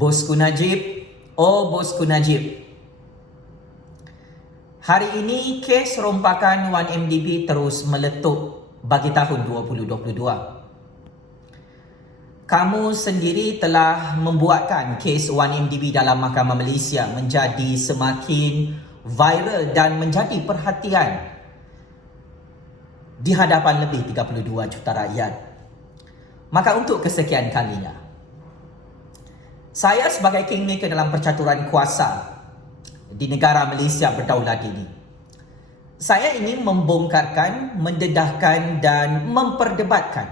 Bosku Najib, oh Bosku Najib. Hari ini kes rompakan 1MDB terus meletup bagi tahun 2022. Kamu sendiri telah membuatkan kes 1MDB dalam Mahkamah Malaysia menjadi semakin viral dan menjadi perhatian di hadapan lebih 32 juta rakyat. Maka untuk kesekian kalinya, saya sebagai kingmaker dalam percaturan kuasa di negara Malaysia berdaulat ini, saya ingin membongkarkan, mendedahkan dan memperdebatkan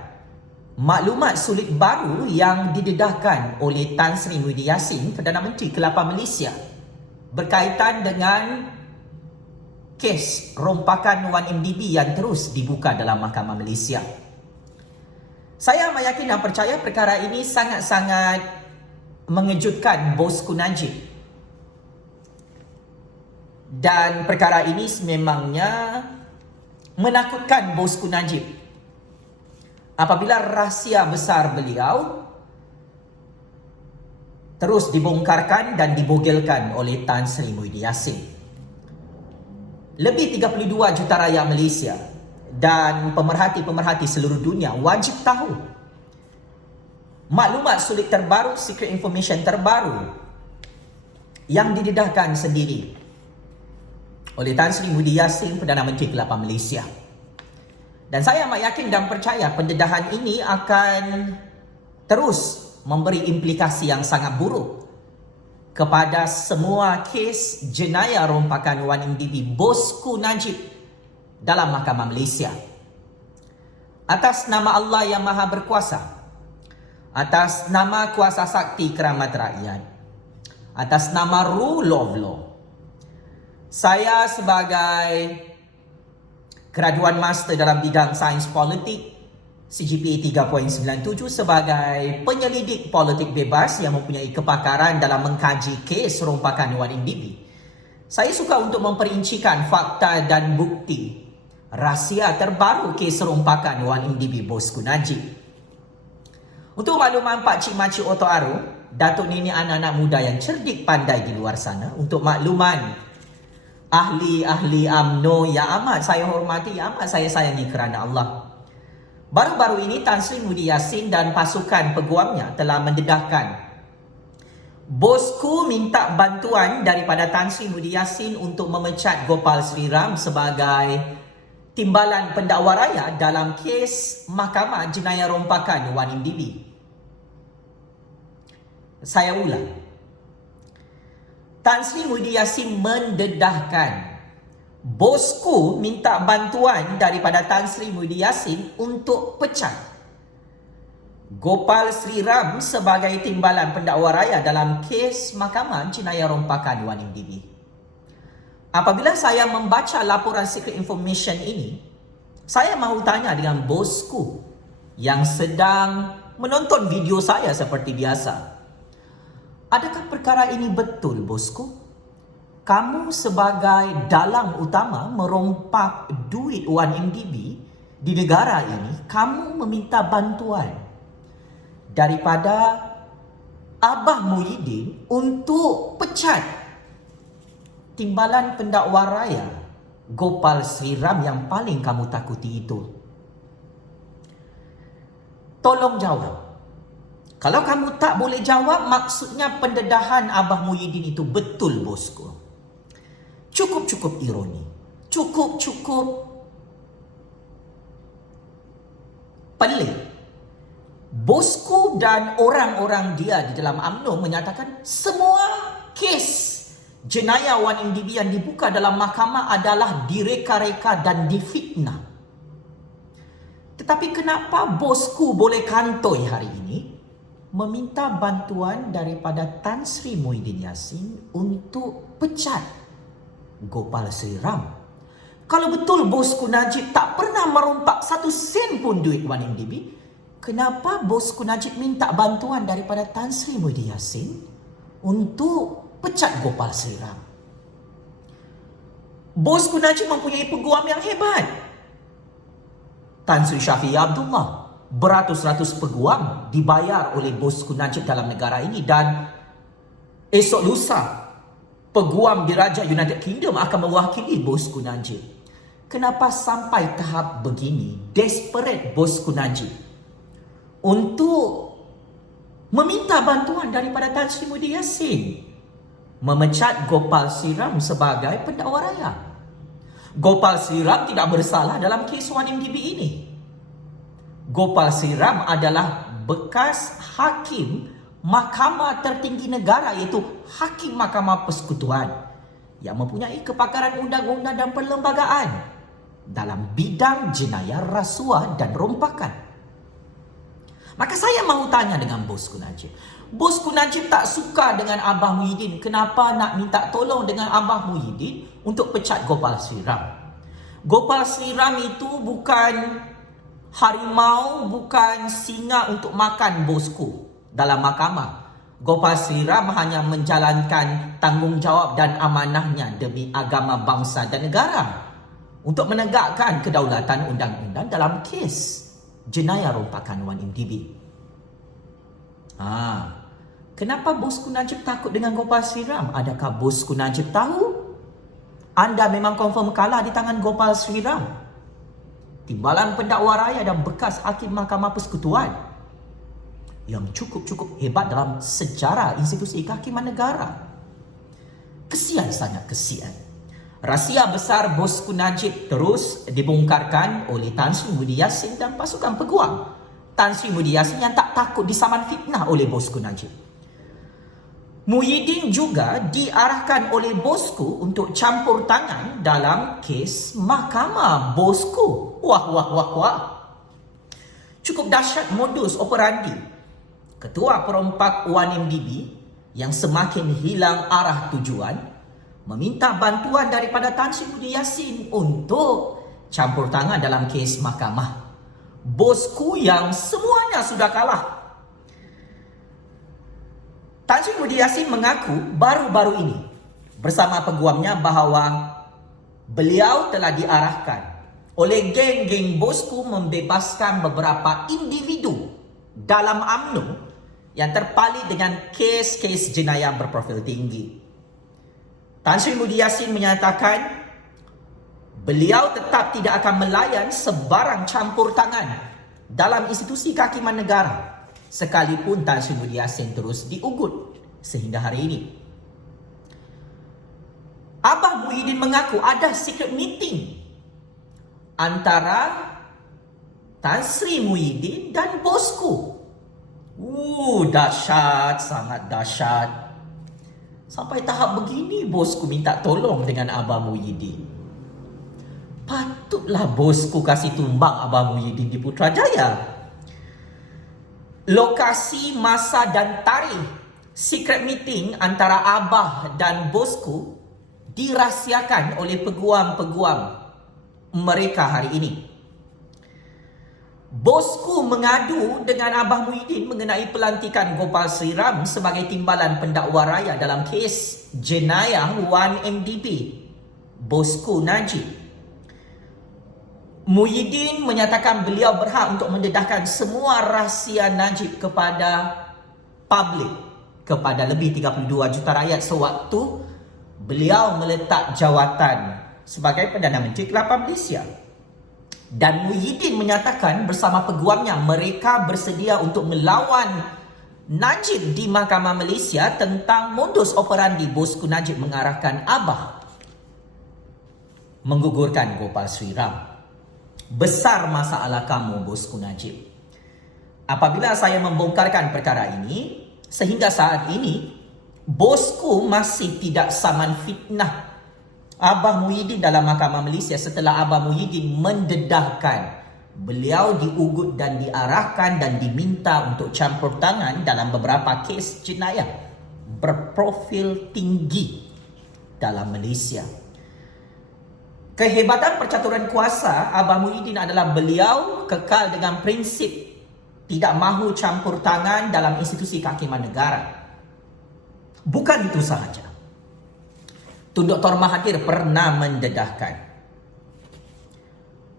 maklumat sulit baru yang didedahkan oleh Tan Sri Muhyiddin Yassin, Perdana Menteri ke-8 Malaysia, berkaitan dengan kes rompakan 1MDB yang terus dibuka dalam Mahkamah Malaysia. Saya yakin dan percaya perkara ini sangat-sangat mengejutkan Bosku Najib. Dan perkara ini sememangnya menakutkan Bosku Najib apabila rahsia besar beliau terus dibongkarkan dan dibogelkan oleh Tan Sri Muhyiddin Yassin. Lebih 32 juta rakyat Malaysia dan pemerhati-pemerhati seluruh dunia wajib tahu maklumat sulit terbaru, secret information terbaru yang didedahkan sendiri oleh Tan Sri Muhyiddin Yassin, Perdana Menteri ke-8 Malaysia. Dan saya amat yakin dan percaya pendedahan ini akan terus memberi implikasi yang sangat buruk kepada semua kes jenayah rompakan 1MDB Bosku Najib dalam Mahkamah Malaysia. Atas nama Allah yang Maha Berkuasa, atas nama kuasa sakti keramat rakyat, atas nama rule of law, saya sebagai graduan master dalam bidang sains politik, CGPA 3.97, sebagai penyelidik politik bebas yang mempunyai kepakaran dalam mengkaji kes rompakan 1MDB, saya suka untuk memperincikan fakta dan bukti rahsia terbaru kes rompakan 1MDB Bosku Najib. Untuk makluman Pak Cik Makcik Oto Aru, datuk nenek anak-anak muda yang cerdik pandai di luar sana, untuk makluman ahli-ahli UMNO yang amat saya hormati, yang amat saya sayangi kerana Allah, baru-baru ini Tan Sri Muhyiddin Yassin dan pasukan peguamnya telah mendedahkan Bosku minta bantuan daripada Tan Sri Muhyiddin Yassin untuk memecat Gopal Sri Ram sebagai timbalan pendakwa raya dalam kes Mahkamah Jenayah Rompakan 1MDB. Saya ulang, Tan Sri Muhyiddin Yassin mendedahkan Bosku minta bantuan daripada Tan Sri Muhyiddin Yassin untuk pecat Gopal Sri Ram sebagai timbalan pendakwa raya dalam kes Mahkamah Jenayah Rompakan 1MDB. Apabila saya membaca laporan secret information ini, saya mahu tanya dengan Bosku yang sedang menonton video saya seperti biasa. Adakah perkara ini betul, Bosku? Kamu sebagai dalang utama merompak duit 1MDB di negara ini, kamu meminta bantuan daripada Abah Muhyiddin untuk pecat timbalan pendakwa raya Gopal Sri Ram yang paling kamu takuti itu. Tolong jawab. Kalau kamu tak boleh jawab, maksudnya pendedahan Abah Muhyiddin itu betul, Bosku. Cukup-cukup ironi. Cukup-cukup pelik. Bosku dan orang-orang dia di dalam UMNO menyatakan semua kes jenayah 1MDB yang dibuka dalam mahkamah adalah direka-reka dan difitnah. Tetapi kenapa Bosku boleh kantoi hari ini meminta bantuan daripada Tan Sri Muhyiddin Yassin untuk pecat Gopal Sri Ram? Kalau betul Bosku Najib tak pernah merompak satu sen pun duit 1MDB, kenapa Bosku Najib minta bantuan daripada Tan Sri Muhyiddin Yassin untuk pecat Gopal Sri Ram? Bosku Najib mempunyai peguam yang hebat. Tan Sri Syafiee Abdullah, beratus-ratus peguam dibayar oleh Bosku Najib dalam negara ini, dan Esok lusa, peguam diraja United Kingdom akan mewakili Bosku Najib. Kenapa sampai tahap begini? Desperate Bosku Najib untuk meminta bantuan daripada Tan Sri Muhyiddin Yassin memecat Gopal Sriram sebagai pendakwa raya. Gopal Sriram tidak bersalah dalam kes 1MDB ini. Gopal Sriram adalah bekas hakim Mahkamah Tertinggi Negara, iaitu Hakim Mahkamah Persekutuan yang mempunyai kepakaran undang-undang dan perlembagaan dalam bidang jenayah rasuah dan rompakan. Maka saya mahu tanya dengan Bosku Najib. Bosku Najib tak suka dengan Abah Muhyiddin. Kenapa nak minta tolong dengan Abah Muhyiddin untuk pecat Gopal Sriram? Gopal Sriram itu bukan harimau, bukan singa untuk makan bosku dalam mahkamah. Gopal Sriram hanya menjalankan tanggungjawab dan amanahnya demi agama, bangsa dan negara untuk menegakkan kedaulatan undang-undang dalam kes jenayah rompakan 1MDB. Kenapa Bosku Najib takut dengan Gopal Sriram? Adakah Bosku Najib tahu anda memang confirm kalah di tangan Gopal Sriram, timbalan pendakwa raya dan bekas hakim Mahkamah Persekutuan yang cukup hebat dalam sejarah institusi kehakiman negara? Kesian, sangat kesian. Rahsia besar Bosku Najib terus dibongkarkan oleh Tan Sri Muhyiddin Yassin dan pasukan peguam Tan Sri Muhyiddin Yassin yang tak takut disaman fitnah oleh Bosku Najib. Muhyiddin juga diarahkan oleh Bosku untuk campur tangan dalam kes mahkamah Bosku. Wah. Cukup dahsyat modus operandi ketua perompak 1MDB yang semakin hilang arah tujuan meminta bantuan daripada Tan Sri Muhyiddin Yassin untuk campur tangan dalam kes mahkamah Bosku yang semuanya sudah kalah. Tan Sri Muhyiddin Yassin mengaku baru-baru ini bersama peguamnya bahawa beliau telah diarahkan oleh geng-geng Bosku membebaskan beberapa individu dalam UMNO yang terpalit dengan kes-kes jenayah berprofil tinggi. Tan Sri Muhyiddin Yassin menyatakan beliau tetap tidak akan melayan sebarang campur tangan dalam institusi kehakiman negara sekalipun Tan Sri Muhyiddin Yassin terus diugut sehingga hari ini. Abah Muhyiddin mengaku ada secret meeting antara Tan Sri Muhyiddin dan Bosku. Dahsyat, sangat dahsyat. Sampai tahap begini Bosku minta tolong dengan Abah Muhyiddin. Patutlah Bosku kasih tumbang Abah Muhyiddin di Putrajaya. Lokasi, masa dan tarikh secret meeting antara Abah dan Bosku dirahsiakan oleh peguam-peguam mereka hari ini. Bosku mengadu dengan Abah Muhyiddin mengenai pelantikan Gopal Sriram sebagai timbalan pendakwa raya dalam kes jenayah 1MDB Bosku Najib. Muhyiddin menyatakan beliau berhak untuk mendedahkan semua rahsia Najib kepada publik, kepada lebih 32 juta rakyat sewaktu beliau meletak jawatan sebagai Perdana Menteri Kelapa Malaysia. Dan Muhyiddin menyatakan bersama peguamnya mereka bersedia untuk melawan Najib di Mahkamah Malaysia tentang modus operandi Bosku Najib mengarahkan Abah menggugurkan Gopal Sriram. Besar masalah kamu Bosku Najib. Apabila saya membongkarkan perkara ini, sehingga saat ini Bosku masih tidak saman fitnah Abah Muhyiddin dalam Mahkamah Malaysia setelah Abah Muhyiddin mendedahkan beliau diugut dan diarahkan dan diminta untuk campur tangan dalam beberapa kes jenayah berprofil tinggi dalam Malaysia. Kehebatan percaturan kuasa Abah Muhyiddin adalah beliau kekal dengan prinsip tidak mahu campur tangan dalam institusi kehakiman negara. Bukan itu sahaja. Tun Dr. Mahathir pernah mendedahkan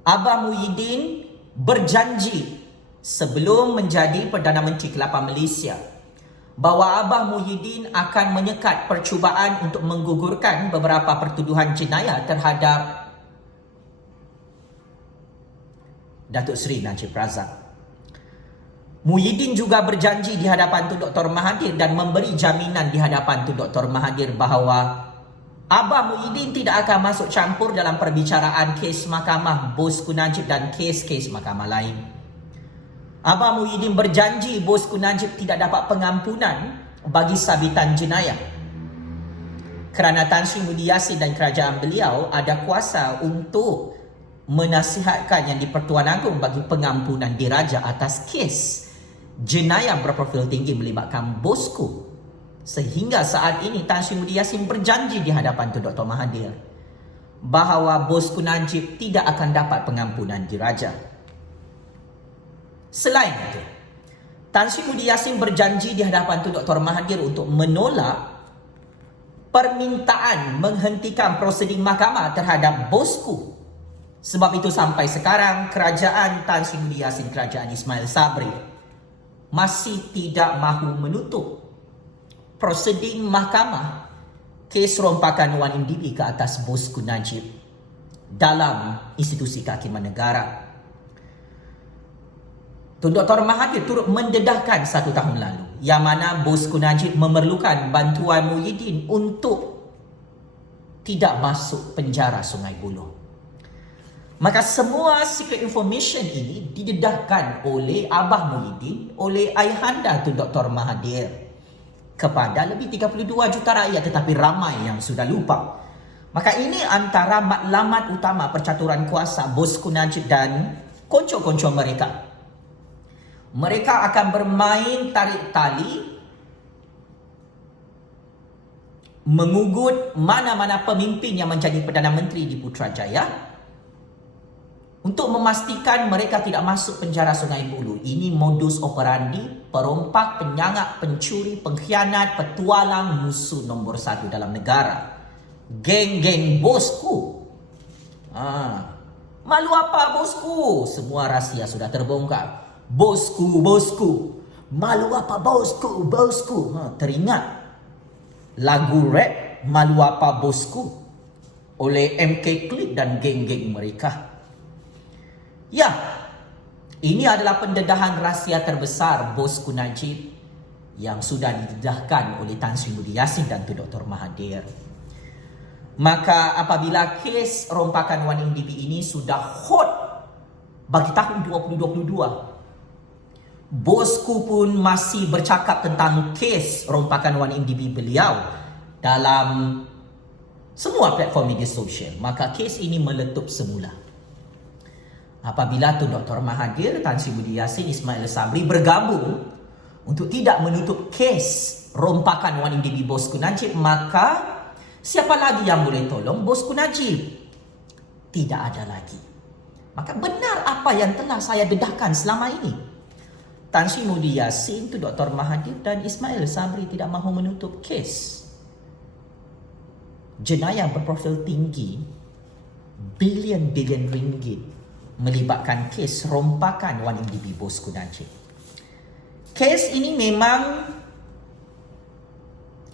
Abah Muhyiddin berjanji sebelum menjadi Perdana Menteri Kelapa Malaysia bahawa Abah Muhyiddin akan menyekat percubaan untuk menggugurkan beberapa pertuduhan jenayah terhadap Datuk Seri Najib Razak. Muhyiddin juga berjanji di hadapan Tun Dr. Mahathir dan memberi jaminan di hadapan Tun Dr. Mahathir bahawa Abah Muhyiddin tidak akan masuk campur dalam perbicaraan kes mahkamah Bosku Najib dan kes-kes mahkamah lain. Abah Muhyiddin berjanji Bosku Najib tidak dapat pengampunan bagi sabitan jenayah kerana Tan Sri Mudi Yassin dan kerajaan beliau ada kuasa untuk menasihatkan Yang di-Pertuan Agong bagi pengampunan diraja atas kes jenayah berprofil tinggi melibatkan Bosku. Sehingga saat ini Tan Sri Mudi Yassin berjanji di hadapan Tun Dr. Mahathir bahawa Bosku Najib tidak akan dapat pengampunan diraja. Selain itu, Tan Sri Mudi Yassin berjanji di hadapan Tun Dr. Mahathir untuk menolak permintaan menghentikan prosedur mahkamah terhadap Bosku. Sebab itu sampai sekarang kerajaan Tan Sri Mudi Yassin, kerajaan Ismail Sabri masih tidak mahu menutup prosedur mahkamah kes rompakan Wan MDB ke atas Bosku Najib dalam institusi kehakiman negara. Tun Dr. Mahathir turut mendedahkan 1 tahun lalu yang mana Bosku Najib memerlukan bantuan Muhyiddin untuk tidak masuk penjara Sungai Buloh. Maka semua secret information ini didedahkan oleh Abah Muhyiddin, oleh Ayahanda Tun Dr. Mahathir kepada lebih 32 juta rakyat, tetapi ramai yang sudah lupa. Maka ini antara matlamat utama percaturan kuasa Bosku Najib dan konco-konco mereka. Mereka akan bermain tarik tali mengugut mana-mana pemimpin yang menjadi Perdana Menteri di Putrajaya untuk memastikan mereka tidak masuk penjara Sungai Buloh. Ini modus operandi perompak, penyangak, pencuri, pengkhianat, petualang, musuh nombor 1 dalam negara. Geng-geng Bosku. Malu apa Bosku? Semua rahsia sudah terbongkar. Bosku, Bosku. Malu apa Bosku, Bosku? Teringat lagu rap Malu Apa Bosku oleh MK Click dan geng-geng mereka. Ya, ini adalah pendedahan rahsia terbesar Bosku Najib yang sudah didedahkan oleh Tan Sri Mudi Yassin dan Tun Dr. Mahathir. Maka apabila kes rompakan Wan MDB ini sudah hot bagi tahun 2022, Bosku pun masih bercakap tentang kes rompakan Wan MDB beliau dalam semua platform media sosial. Maka kes ini meletup semula apabila Tun Dr. Mahathir, Tan Sri Mudi Yassin, Ismail Sabri bergabung untuk tidak menutup kes rompakan Wan MDB Bosku Najib, maka siapa lagi yang boleh tolong Bosku Najib? Tidak ada lagi. Maka benar apa yang telah saya dedahkan selama ini. Tan Sri Mudi Yassin, Tun Dr. Mahathir dan Ismail Sabri tidak mahu menutup kes jenayah berprofil tinggi bilion-bilion ringgit melibatkan kes rompakan Wan MDB Bosku Najib. Kes ini memang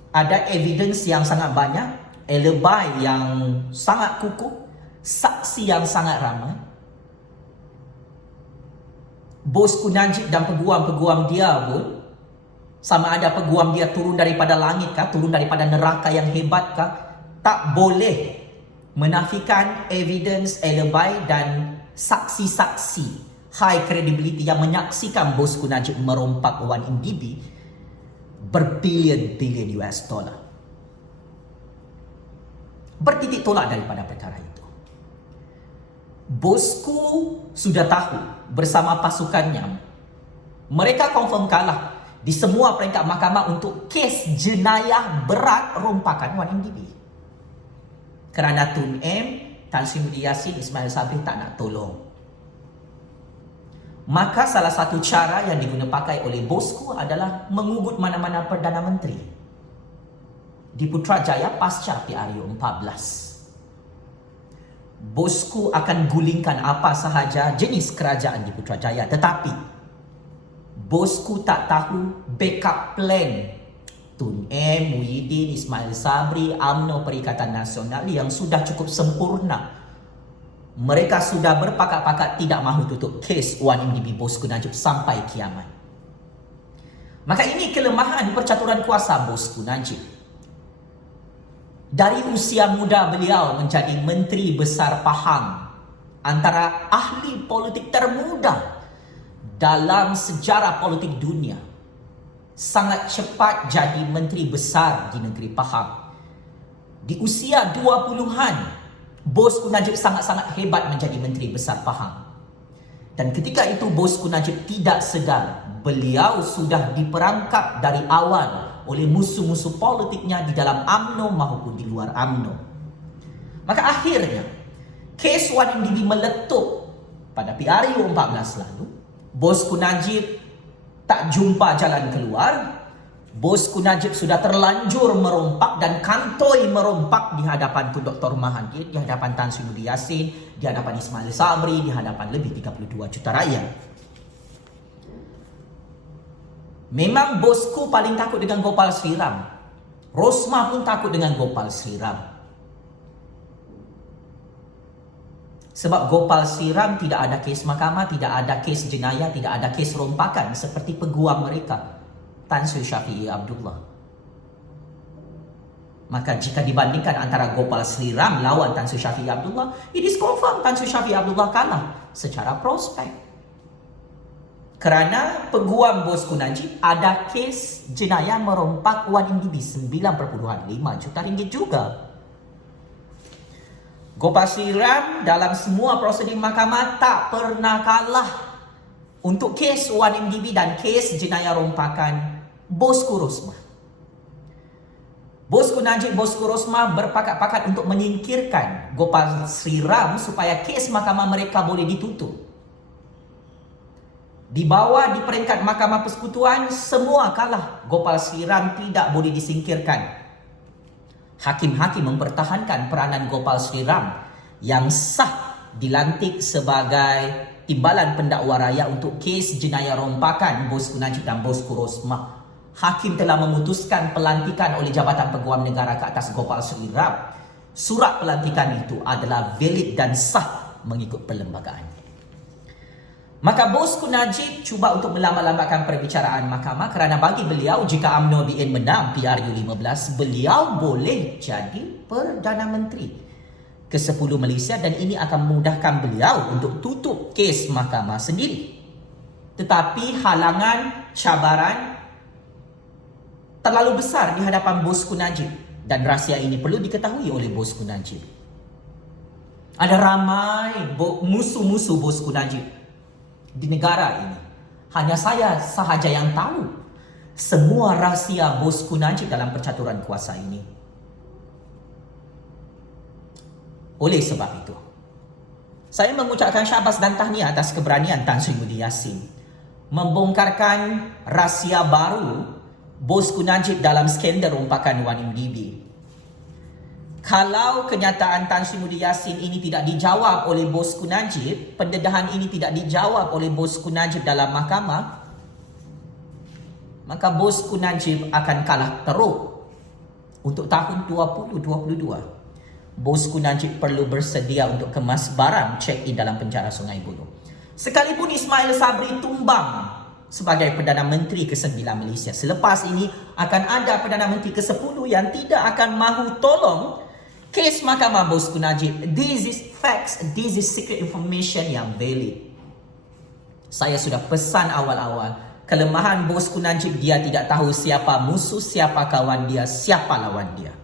ada evidence yang sangat banyak, alibi yang sangat kukuh, saksi yang sangat ramai. Bosku Najib dan peguam-peguam dia pun, sama ada peguam dia turun daripada langit kah, turun daripada neraka yang hebat kah, tak boleh menafikan evidence, alibi dan saksi-saksi high credibility yang menyaksikan Bosku Najib merompak Wan MDB berbilion-bilion US dollar. Bertitik tolak daripada perkara itu. Bosku sudah tahu bersama pasukannya, mereka confirm kalah di semua peringkat mahkamah untuk kes jenayah berat rompakan Wan MDB. Kerana Tun M, Tan Sri Mudi Yassin, Ismail Sabri tak nak tolong. Maka salah satu cara yang diguna pakai oleh Bosku adalah mengugut mana-mana Perdana Menteri di Putrajaya pasca PRU 14. Bosku akan gulingkan apa sahaja jenis kerajaan di Putrajaya, tetapi bosku tak tahu backup plan Tun M, Muhyiddin, Ismail Sabri, UMNO Perikatan Nasional yang sudah cukup sempurna. Mereka sudah berpakat-pakat tidak mahu tutup kes 1MDB Bosku Najib sampai kiamat. Maka ini kelemahan percaturan kuasa Bosku Najib. Dari usia muda beliau menjadi Menteri Besar Pahang, antara ahli politik termuda dalam sejarah politik dunia. Sangat cepat jadi Menteri Besar di negeri Pahang. Di usia 20-an, Bosku Najib sangat-sangat hebat menjadi Menteri Besar Pahang. Dan ketika itu Bosku Najib tidak sedar beliau sudah diperangkap dari awal oleh musuh-musuh politiknya di dalam UMNO maupun di luar UMNO. Maka akhirnya kes 1MDB meletup pada PRU 14 lalu. Bosku Najib tak jumpa jalan keluar. Bosku Najib sudah terlanjur merompak dan kantoi merompak di hadapan Tun Dr. Mahathir, di hadapan Tan Sri Mudy Yassin, di hadapan Ismail Sabri, di hadapan lebih 32 juta rakyat. Memang bosku paling takut dengan Gopal Sriram. Rosmah pun takut dengan Gopal Sriram. Sebab Gopal Sriram tidak ada kes mahkamah, tidak ada kes jenayah, tidak ada kes rompakan seperti peguam mereka, Tan Sri Syafiee Abdullah. Maka jika dibandingkan antara Gopal Sriram lawan Tan Sri Syafiee Abdullah, it is confirmed Tan Sri Syafiee Abdullah kalah secara prospek. Kerana peguam Bosku Najib ada kes jenayah merompak 1MDB 9.5 juta ringgit juga. Gopal Sriram dalam semua prosedur mahkamah tak pernah kalah untuk kes 1MDB dan kes jenayah rompakan Bosku Rosmah. Bosku Najib, Bosku Rosmah berpakat-pakat untuk menyingkirkan Gopal Sriram supaya kes mahkamah mereka boleh ditutup. Di bawah di peringkat Mahkamah Persekutuan semua kalah. Gopal Sriram tidak boleh disingkirkan. Hakim-hakim mempertahankan peranan Gopal Sriram yang sah dilantik sebagai timbalan pendakwa raya untuk kes jenayah rompakan Bosku Najib dan Bosku Rosmah. Hakim telah memutuskan pelantikan oleh Jabatan Peguam Negara ke atas Gopal Sriram. Surat pelantikan itu adalah valid dan sah mengikut perlembagaan. Maka Bosku Najib cuba untuk melambat-lambatkan perbicaraan mahkamah kerana bagi beliau jika UMNO BN menang PRU 15, beliau boleh jadi Perdana Menteri ke-10 Malaysia dan ini akan memudahkan beliau untuk tutup kes mahkamah sendiri. Tetapi halangan, cabaran terlalu besar di hadapan Bosku Najib dan rahsia ini perlu diketahui oleh Bosku Najib. Ada ramai musuh-musuh Bosku Najib di negara ini. Hanya saya sahaja yang tahu semua rahsia Bosku Najib dalam percaturan kuasa ini. Oleh sebab itu, saya mengucapkan syabas dan tahniah atas keberanian Tan Sri Mudy Yassin membongkarkan rahsia baru Bosku Najib dalam skandal rompakan 1MDB. Kalau kenyataan Tan Sri Mudy Yassin ini tidak dijawab oleh Bosku Najib, pendedahan ini tidak dijawab oleh Bosku Najib dalam mahkamah, maka Bosku Najib akan kalah teruk untuk tahun 2022. Bosku Najib perlu bersedia untuk kemas barang check-in dalam penjara Sungai Buloh. Sekalipun Ismail Sabri tumbang sebagai Perdana Menteri ke-9 Malaysia, selepas ini akan ada Perdana Menteri ke-10 yang tidak akan mahu tolong kes mahkamah Bosku Najib. This is facts, this is secret information yang valid. Saya sudah pesan awal-awal, kelemahan Bosku Najib, dia tidak tahu siapa musuh, siapa kawan dia, siapa lawan dia.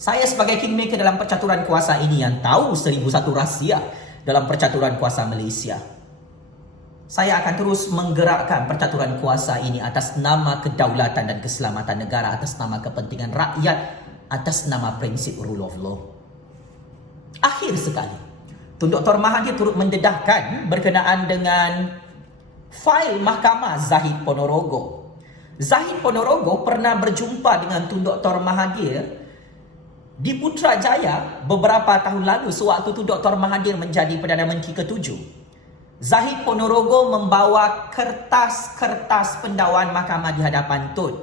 Saya sebagai kingmaker dalam percaturan kuasa ini yang tahu 1001 rahsia dalam percaturan kuasa Malaysia. Saya akan terus menggerakkan percaturan kuasa ini atas nama kedaulatan dan keselamatan negara, atas nama kepentingan rakyat, atas nama prinsip rule of law. Akhir sekali, Tun Dr. Mahathir turut mendedahkan berkenaan dengan fail mahkamah Zahid Ponorogo. Zahid Ponorogo pernah berjumpa dengan Tun Dr. Mahathir di Putrajaya beberapa tahun lalu sewaktu Tun Dr. Mahathir menjadi Perdana Menteri ke-7. Zahid Ponorogo membawa kertas-kertas pendakwaan mahkamah di hadapan Tun.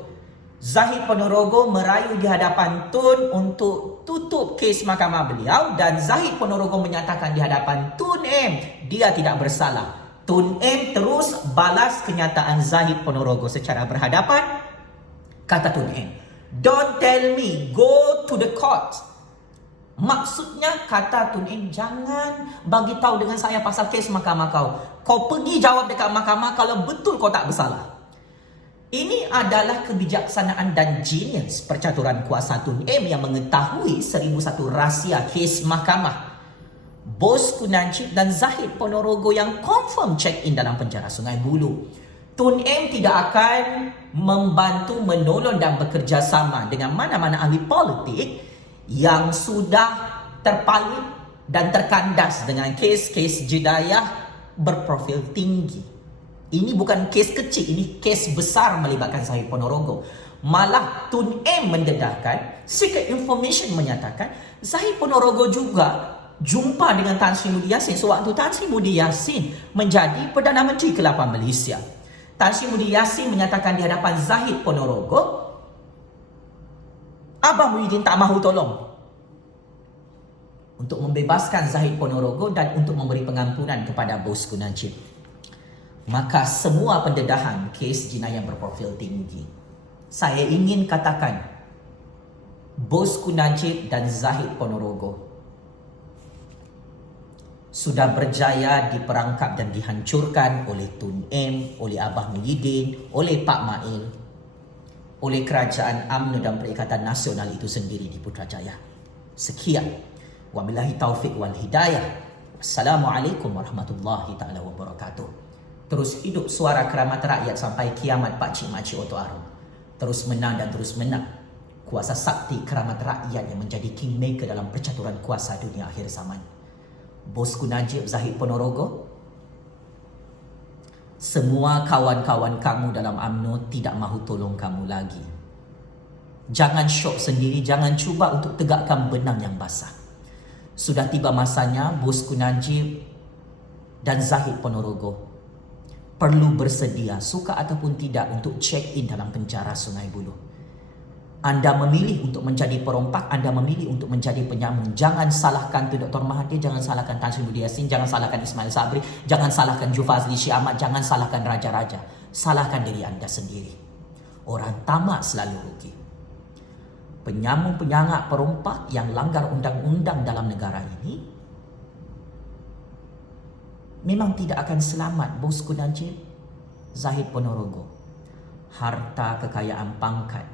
Zahid Ponorogo merayu di hadapan Tun untuk tutup kes mahkamah beliau, dan Zahid Ponorogo menyatakan di hadapan Tun M dia tidak bersalah. Tun M terus balas kenyataan Zahid Ponorogo secara berhadapan. Kata Tun M, "Don't tell me, go to the court." Maksudnya, kata Tun M, jangan bagi tahu dengan saya pasal kes mahkamah kau. Kau pergi jawab dekat mahkamah kalau betul kau tak bersalah. Ini adalah kebijaksanaan dan genius percaturan kuasa Tun M yang mengetahui 1001 rahsia kes mahkamah. Bosku Najib dan Zahid Ponorogo yang confirm check in dalam penjara Sungai Buloh. Tun M tidak akan membantu, menolong dan bekerjasama dengan mana-mana ahli politik yang sudah terpalit dan terkandas dengan kes-kes jedayah berprofil tinggi. Ini bukan kes kecil, ini kes besar melibatkan Zahid Ponorogo. Malah Tun M mendedahkan, secret information menyatakan Zahid Ponorogo juga jumpa dengan Tan Sri Mudi Yassin sewaktu Tan Sri Mudi Yassin menjadi Perdana Menteri ke-8 Malaysia. Tan Sri Mudi Yassin menyatakan di hadapan Zahid Ponorogo, Abang Muhyiddin tak mahu tolong untuk membebaskan Zahid Ponorogo dan untuk memberi pengampunan kepada bosku Najib. Maka semua pendedahan kes jenayah berprofil tinggi. Saya ingin katakan, bosku Najib dan Zahid Ponorogo sudah berjaya diperangkap dan dihancurkan oleh Tun M, oleh Abah Muhyiddin, oleh Pak Mail, oleh Kerajaan UMNO dan Perikatan Nasional itu sendiri di Putrajaya. Sekian. Wabillahi taufiq wal hidayah. Wassalamualaikum warahmatullahi ta'ala wabarakatuh. Terus hidup suara keramat rakyat sampai kiamat Pakcik Makcik Oto Arum. Terus menang dan terus menang. Kuasa sakti keramat rakyat yang menjadi kingmaker dalam percaturan kuasa dunia akhir zaman. Bosku Najib, Zahid Ponorogo, semua kawan-kawan kamu dalam UMNO tidak mahu tolong kamu lagi. Jangan syok sendiri, jangan cuba untuk tegakkan benang yang basah. Sudah tiba masanya bosku Najib dan Zahid Ponorogo perlu bersedia, suka ataupun tidak, untuk check in dalam penjara Sungai Buloh. Anda memilih untuk menjadi perompak, Anda memilih untuk menjadi penyamun. Jangan salahkan Dr. Mahathir, jangan salahkan Tan Sri Mudi Yassin, jangan salahkan Ismail Sabri, jangan salahkan Jufazli Syih Ahmad, jangan salahkan raja-raja. Salahkan diri Anda sendiri. Orang tamak selalu rugi. Penyamun, penyangak, perompak yang langgar undang-undang dalam negara ini memang tidak akan selamat. Bosku Najib, Zahid Ponorogo, harta kekayaan pangkat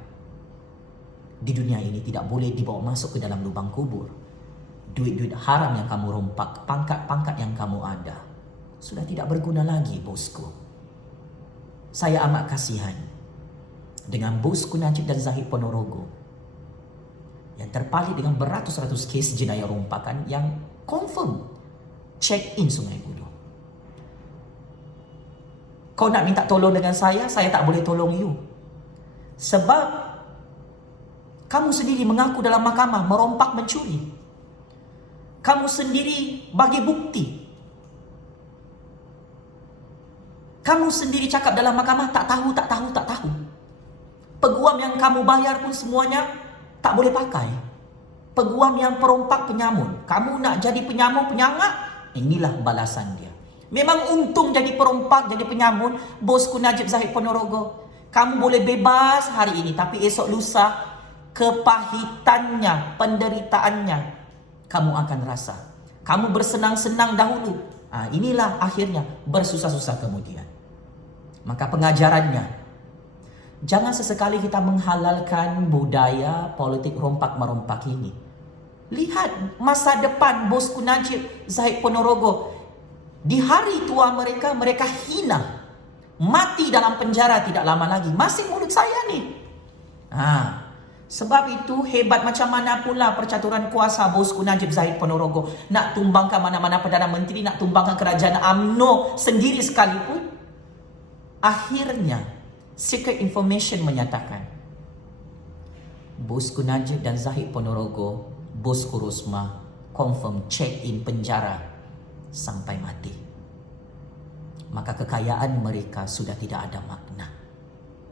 di dunia ini tidak boleh dibawa masuk ke dalam lubang kubur. Duit-duit haram yang kamu rompak, pangkat-pangkat yang kamu ada, sudah tidak berguna lagi, bosku. Saya amat kasihan dengan bosku Najib dan Zahid Ponorogo yang terpalit dengan beratus-ratus kes jenayah rompakan yang confirm check in Sungai Buloh. Kau nak minta tolong dengan saya tak boleh tolong you. Sebab kamu sendiri mengaku dalam mahkamah merompak, mencuri. Kamu sendiri bagi bukti. Kamu sendiri cakap dalam mahkamah tak tahu. Peguam yang kamu bayar pun semuanya tak boleh pakai. Peguam yang perompak, penyamun. Kamu nak jadi penyamun, penyangak? Inilah balasan dia. Memang untung jadi perompak, jadi penyamun, bosku Najib, Zahid Ponorogo. Kamu boleh bebas hari ini, tapi esok lusa kepahitannya, penderitaannya kamu akan rasa. Kamu bersenang-senang dahulu, inilah akhirnya bersusah-susah kemudian. Maka pengajarannya, jangan sesekali kita menghalalkan budaya politik rompak-merompak ini. Lihat masa depan bosku Najib, Zahid Ponorogo. Di hari tua mereka, mereka hina, mati dalam penjara tidak lama lagi. Masih mulut saya nih. Sebab itu hebat macam mana pula percaturan kuasa bosku Najib, Zahid Ponorogo. Nak tumbangkan mana-mana Perdana Menteri, nak tumbangkan kerajaan UMNO sendiri sekalipun. Akhirnya secret information menyatakan bosku Najib dan Zahid Ponorogo, bosku Rosmah confirm check in penjara sampai mati. maka kekayaan mereka sudah tidak ada makna.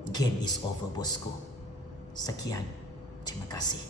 Game is over, bosku. Sekian, terima kasih.